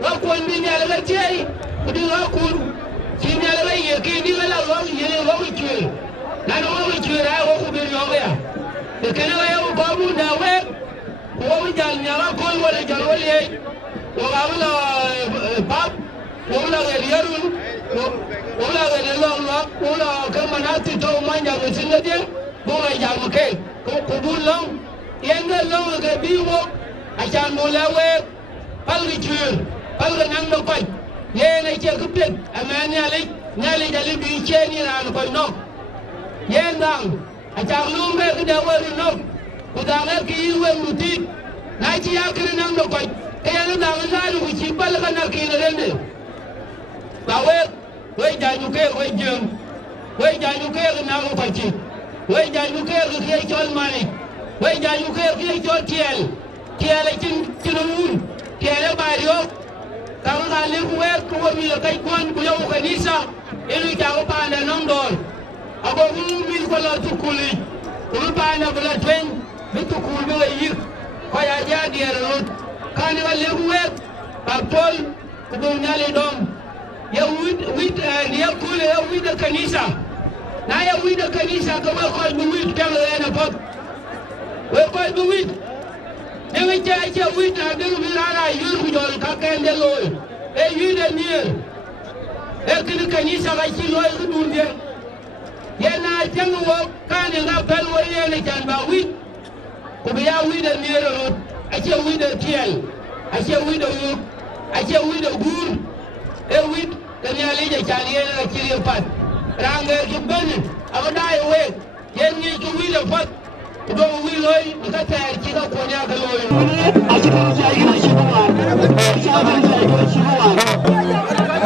wa kon bi ne la tiey di wa kun ci ne la ye ki ni la wa ye ne wa ki na no wa ki ra wa ku bi yo ya de kana wa yo ba mu da we ko mu jal nyara ko wala jal wala wa ga wala bab wala ga yarun wala ga long lo wala ka manati to manja ko singa de bo ga jal mo ke ko bu long yenga long ga bi wo a chan mo la we pal ri chur pal ga nang do koy ye na che ku pet amani ali nyali dali bi che ni ran koy no yendang a chan lu me ga da we no ku da ga ki we muti na ci yakri nang do koy e ya da ga lu ci pal ga na ki na rende ba we ja ñu ke we jëm we ja ñu ke na ko ci we ja ñu ke ki chol mani we ja ñu ke ki chol tiel ci no mun tiel ba yo ka nga le ku we ko mi la kay kon ku yow kanisa elu ja ko pa na non dol abo mi ko la tukuli ku pa na bla twen bi tukul bi la yir ko ya ja di ro kan ga le ku we ba tol ku do nyale dom ya wid ya kule ya wid kanisa na ya wid kanisa ko ko bi wid tan na pot we ko bi wid ne we ja wid na de bi rara yur ku jol ka kende loy e yude mier e kin kanisa ga ci loy ku dunde ye na tan wo kan nga pel wo ye ne jan ba wid ko bi ya wid mier ro a ci wid tiel a ci wid yu a ci wid gur e wid kan ya leje chali ye la chiri pat range ki ben abada we yen ni ki wi le pat do wi loy ka ta ki ka ko nya ka loy a ci ko ja yi ci ko wa ci ko ja yi ci ko wa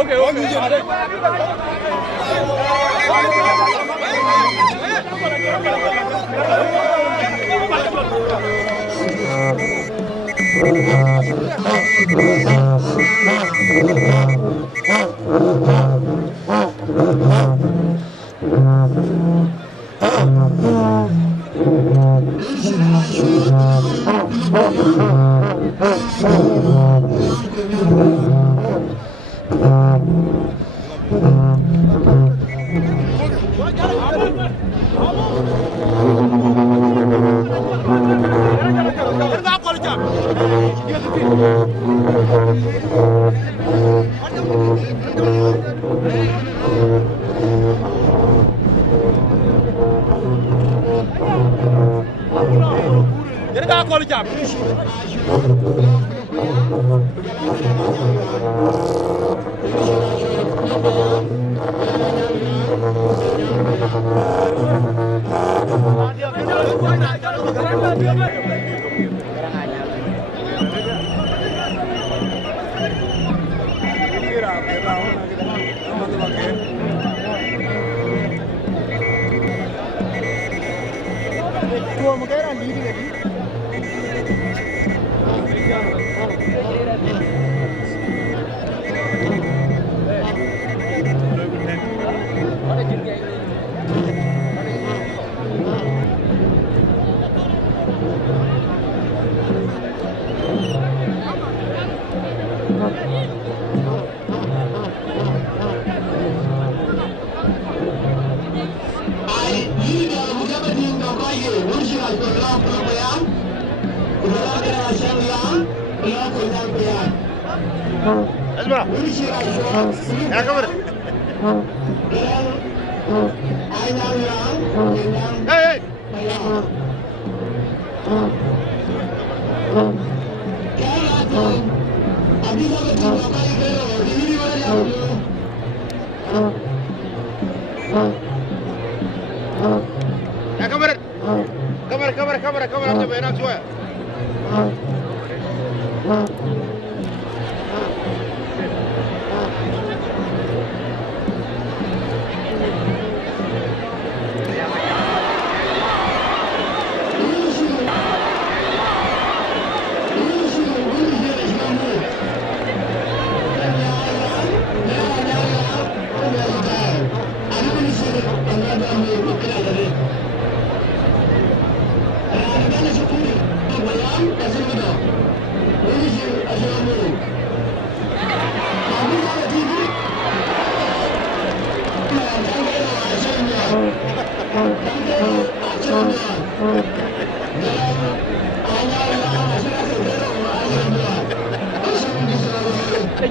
Okay.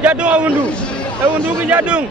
Jadung awundu ke jadung.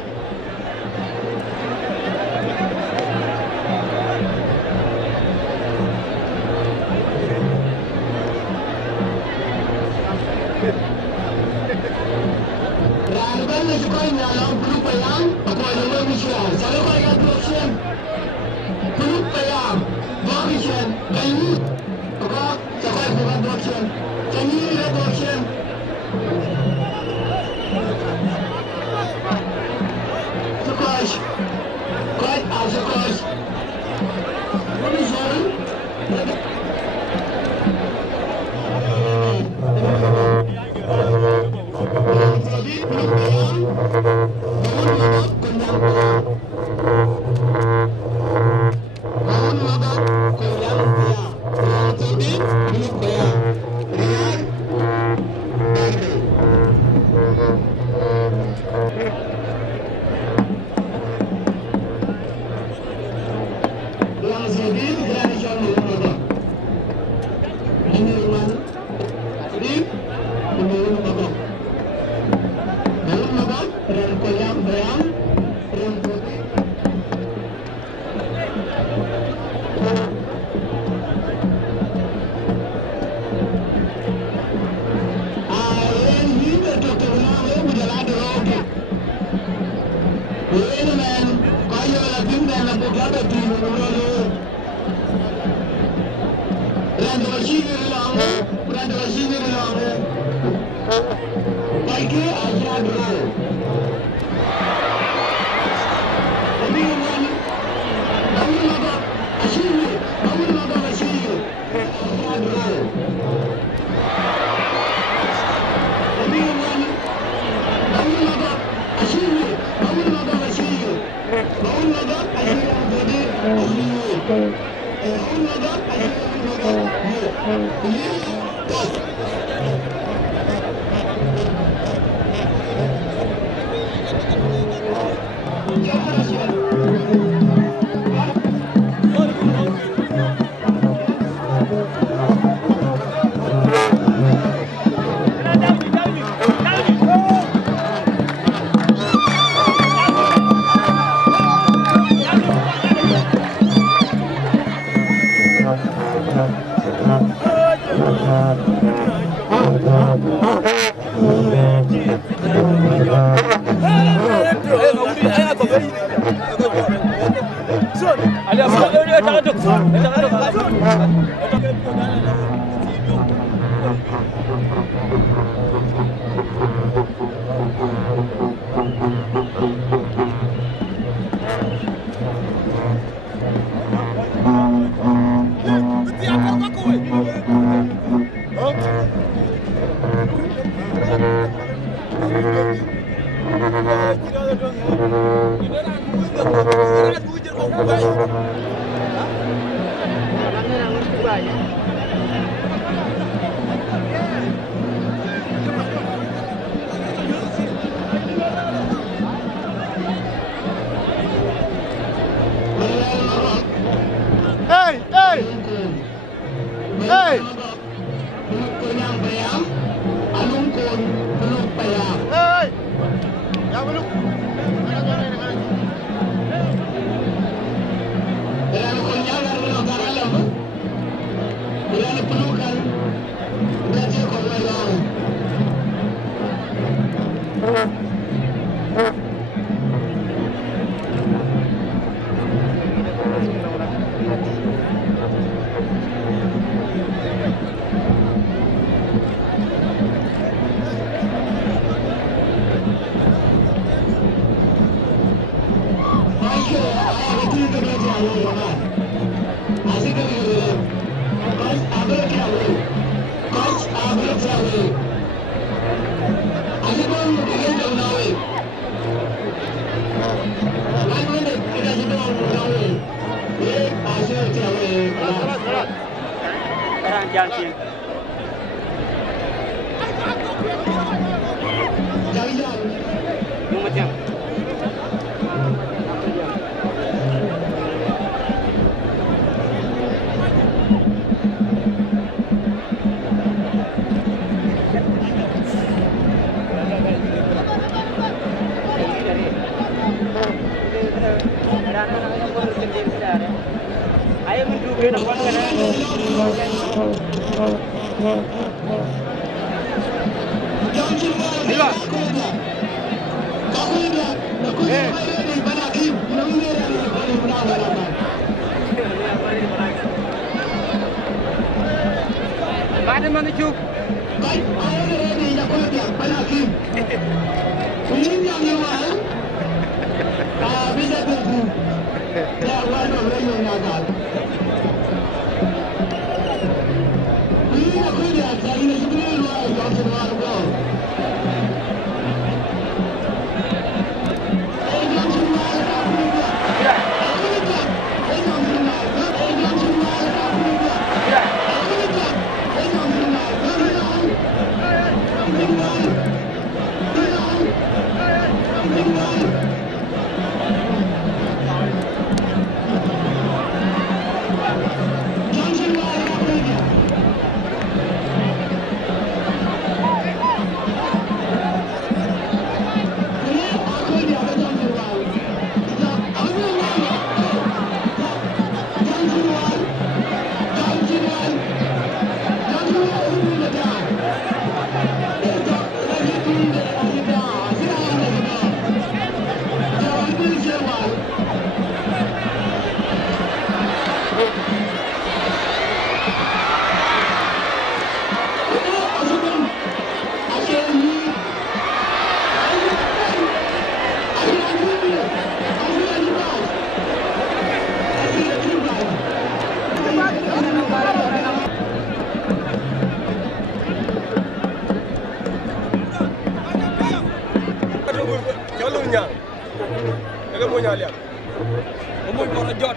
Jot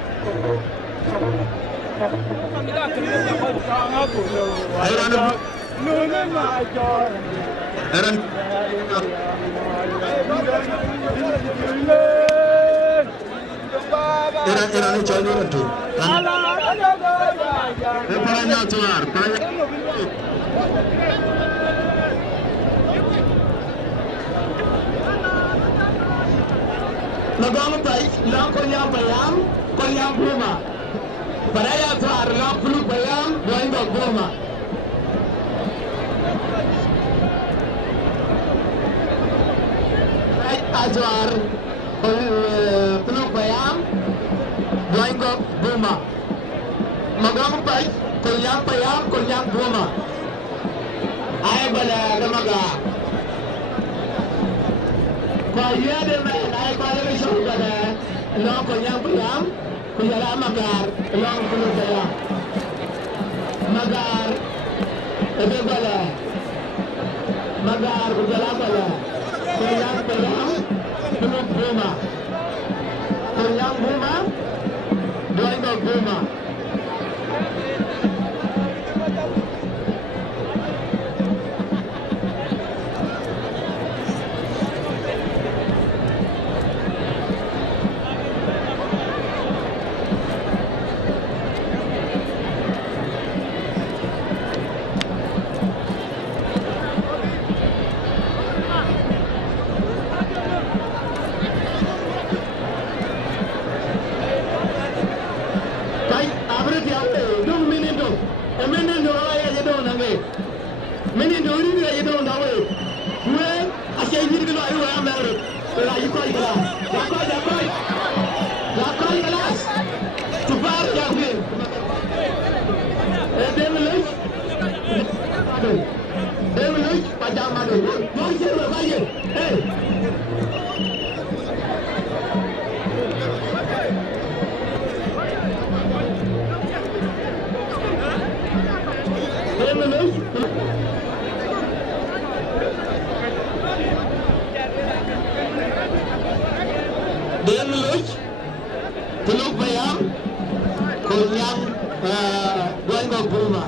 Nagama pai, lang kolyang bayam, kolyang buma. Baraya tuar lang puluk bayam, doing the buma. Right ajar, puluk bayam, doing the buma. Nagama pai, kolyang bayam, kolyang buma. Ay bala namaga. Kaya de man ay kaya may show ka na long kanyang bayam kaya magar long pulog kaya magar ebe bala magar kaya bala kanyang bayam pulog buma kanyang buma doing the buma Pulog bayam, kunyang doing the buma.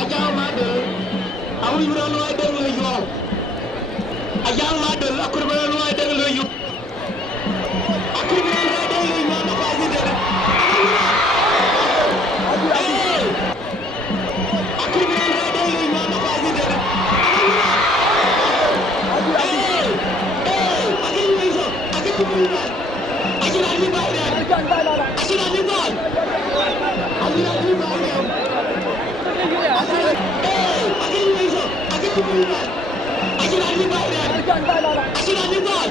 Ajang madel, awi berano ada ngeluyu. Ajang madel, aku berano ada ngeluyu. Aku berano ada ngeluyu mana pasti ada. Aku berano ada ngeluyu mana pasti ada. Aku ngeluyu, aku ngeluyu. Aku lagi bayar. Aku lagi bayar. Aku lagi bayar.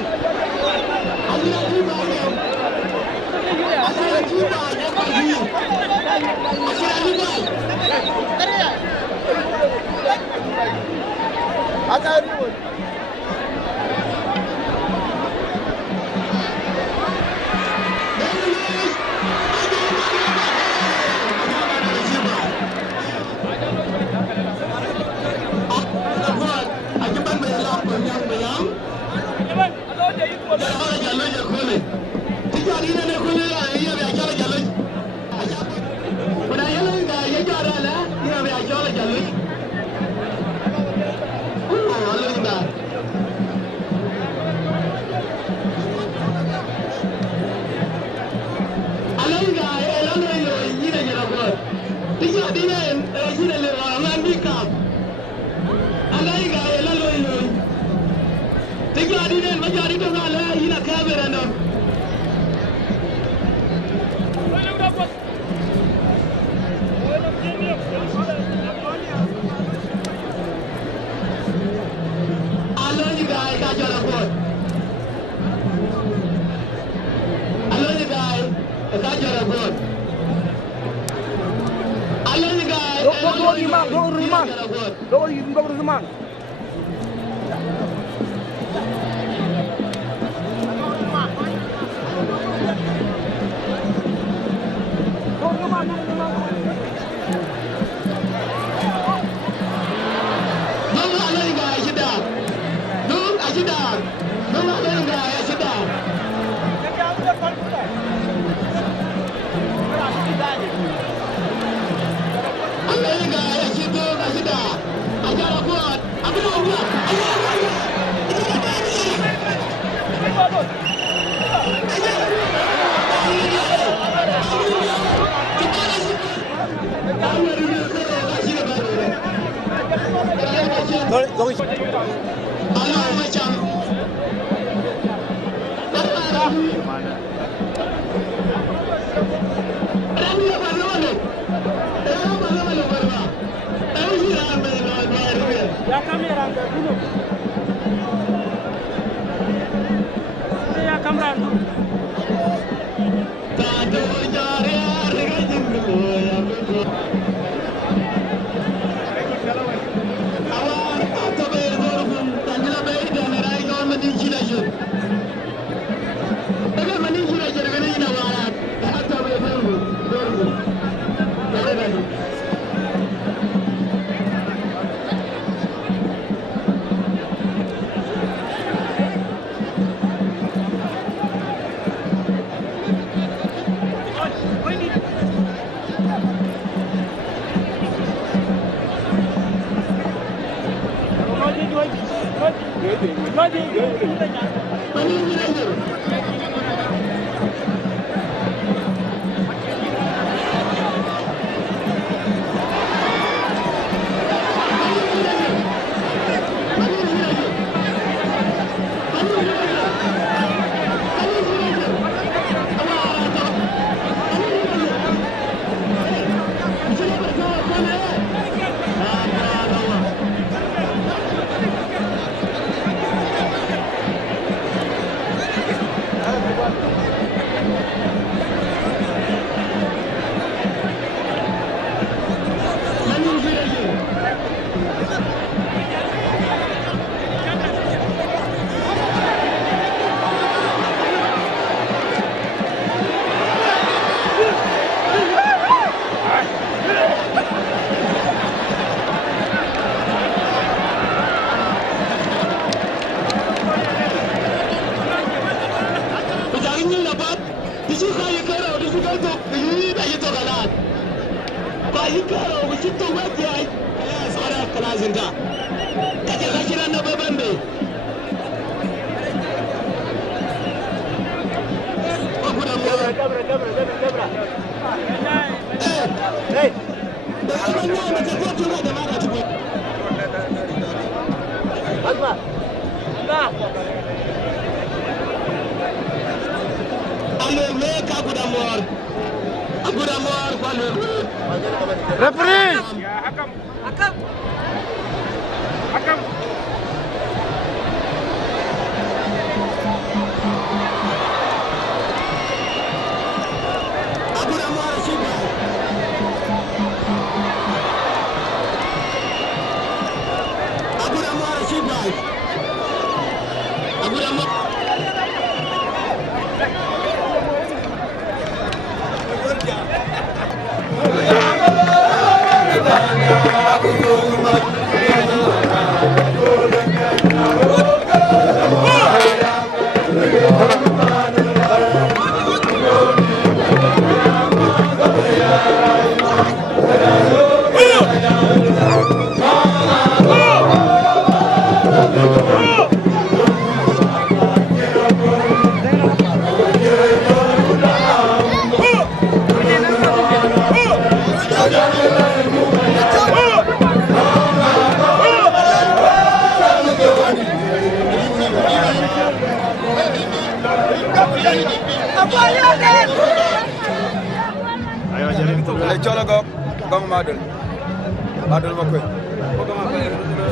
Madul makoy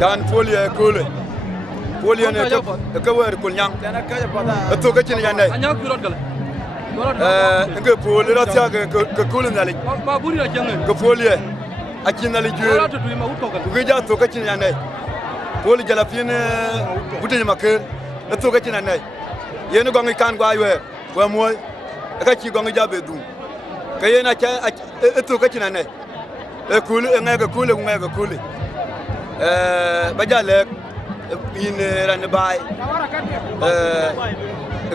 kan folie kule folie ne ke wer kul nyang to ke chin yande nge folie ra tia ke kule ndali ma buri la jenge ke folie akin ndali ju ku ge ja to ke chin yande folie jala fine budin makke to ke chin yande yene gongi kan gwa ywe wa moy ka chi gongi ja be du ke yena cha to ke chin yande kule ngega kule bajale in ran bay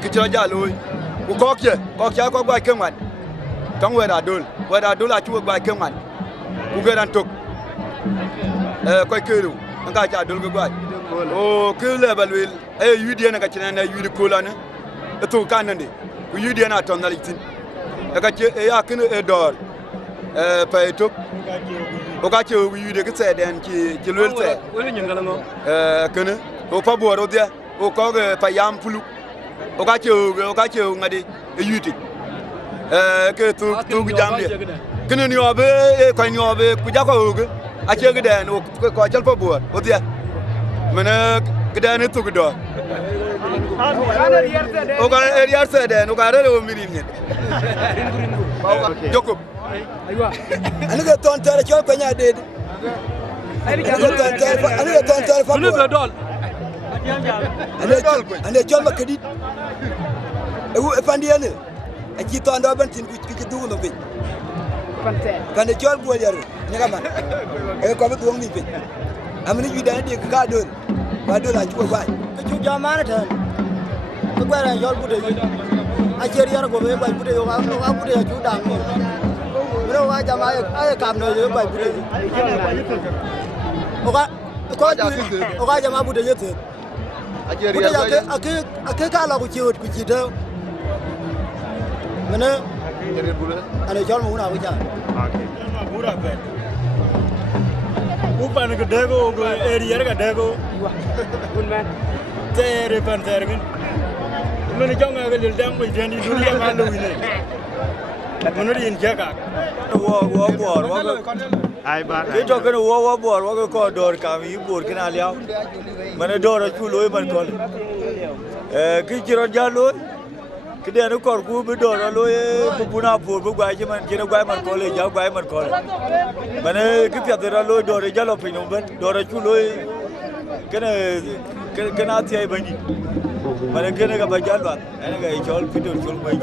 ke tira jalo ku kokye ko gba keman tang wera dul a chu gba keman ku geran tok ko keru anga cha dol gwa o ke le balwel e yudi na ka china na yudi kola na to kanande ku yudi na ton na litin e ka che e ya kene e dor pa eto o ka che yudi ke se den ki lwel se wele nyangala ngo kene o pa bo ro dia o ko pa yam pulu o ka che ngade e yudi ke to jamde kene ni obe e ko ni obe ku ja ko oge a che gden o ko chal pa bo o dia mena gden to gdo o ga area se den o ga re o mirin ni joko aywa ani ga ton tare chol ko nya de ani ga ton tare fa bunu be dol ani chol ma kedit e fandiene a ci ton do ban tin ku ci du no be pande chol bo yar ni ga man e ko be du ngi be amni ju dan de ka do ba do la ci ko ba Chu jamana tan ko gwara yol bude yi a cher yar go be ba bude yo ga bude ya chu dang ni bro wa jama ay kam no yo ba bude o ga jama bude yete bude ya ke ka la ku chi de mena ane jol mu na bu ja Upan ke dego go area ke dego kun man tere pan termin men jong ga lil dam ko jendi duri ga lu ni men ri in jaga wo bor wo ai ba ke to ke wo bor wo ko dor ka mi bor ke na liao man dor chu loy man ko ki jiro jalo ke de no kor ku bi dor loy bu buna por bu gwa ji man ke no gwa man ko le ja gwa man ko man ki pya de loy dor jalo pe no ben dor chu loy ke na ti ai bani man ke ne ga ba jalo ene ga chol pidor chol mai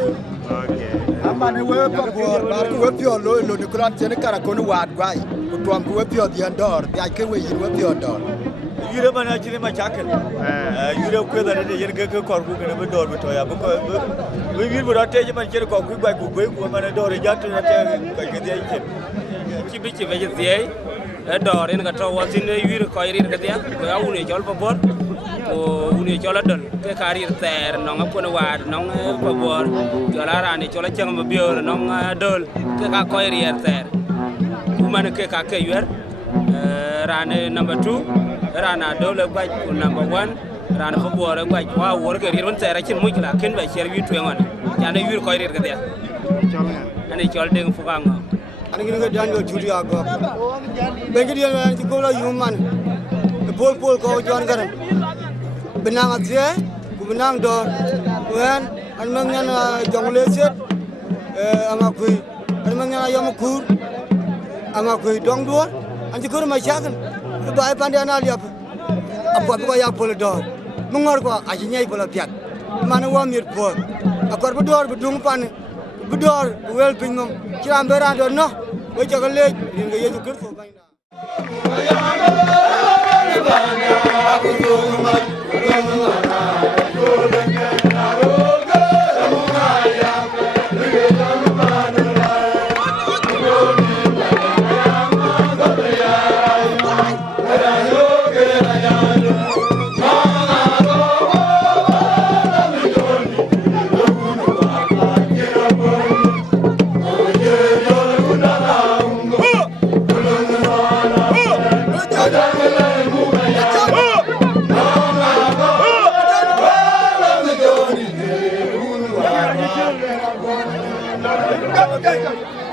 amane we pa bor bar ku we pio lo ni kran tene kara ko ni wat gwai ku tuam ku we pio di andor ya ke we yin we pio dor yure mana chire ma chakal yure ko da ne yen ke kor ku ne be dor be to ya bu ko we wir bu rate je man chire ko ku gwai ku ko man dor ja to na te ka ke dia ke ci bi ci veje tiey e dor en ga to watin yure ko yiri ga dia ko awune jol pa bor ko une jola dol ke karir ter no nga ko wad no pa bor jola rani jola chang ma bior no dol ke ka ko yiri ter ku man ke ka ke yer rane number 2 rana dole gwa ko number 1 rana pa bor gwa wa wor ke rir won ter chin mu kila ken ba cher wi twen on ya ne yur ko yiri ga dia ani jol deng fu ka ngo ani ngi ga dan go churi ago be ngi dia ci ko la human pol ko jon garan benang atie ku benang do wen an mangan jongle set ama ku an mangan ayam kur ama ku dong do an jikur ma chagan ba pande anal yap apa ko ya pol do mungor ko ajinyai pol piat mana wa mir po akor bu dor bu dung pan bu dor wel pinnum kiram bera do no we jagale ringa yesu kirso bainda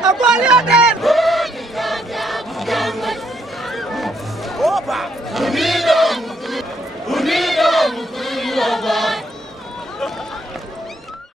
Aguardiente!